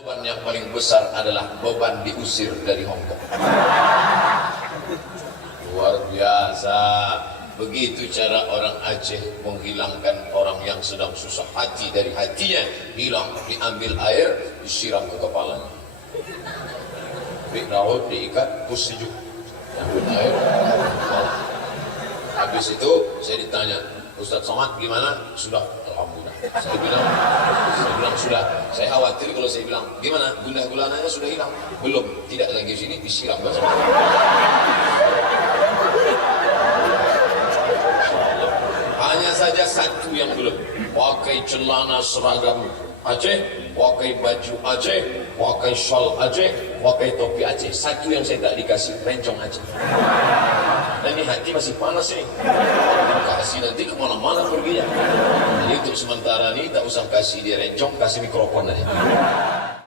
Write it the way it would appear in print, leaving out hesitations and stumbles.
beban yang paling besar adalah beban diusir dari Hongkong. Luar biasa. Begitu cara orang Aceh menghilangkan orang yang sedang susah hati dari hatinya. Hilang, diambil air, disiram ke kepalanya. Di laut diikat, pus sejuk. Ambil air. Habis itu saya ditanya, Ustadz Somad gimana? Sudah, alhamdulillah. Saya bilang sudah. Saya khawatir kalau saya bilang gimana? Gundah gulananya sudah hilang? Belum. Tidak lagi sini disiram. Hanya saja satu yang belum. Pakai celana seragam Aceh, pakai baju Aceh, pakai shawl Aceh, pakai topi Aceh. Satu yang saya tak dikasih, rencong Aceh. Dan ini hati masih panas ini. Kasih nanti kemana-mana perginya. Jadi untuk sementara ini tak usah kasih dia rencong, kasih mikrofon aja.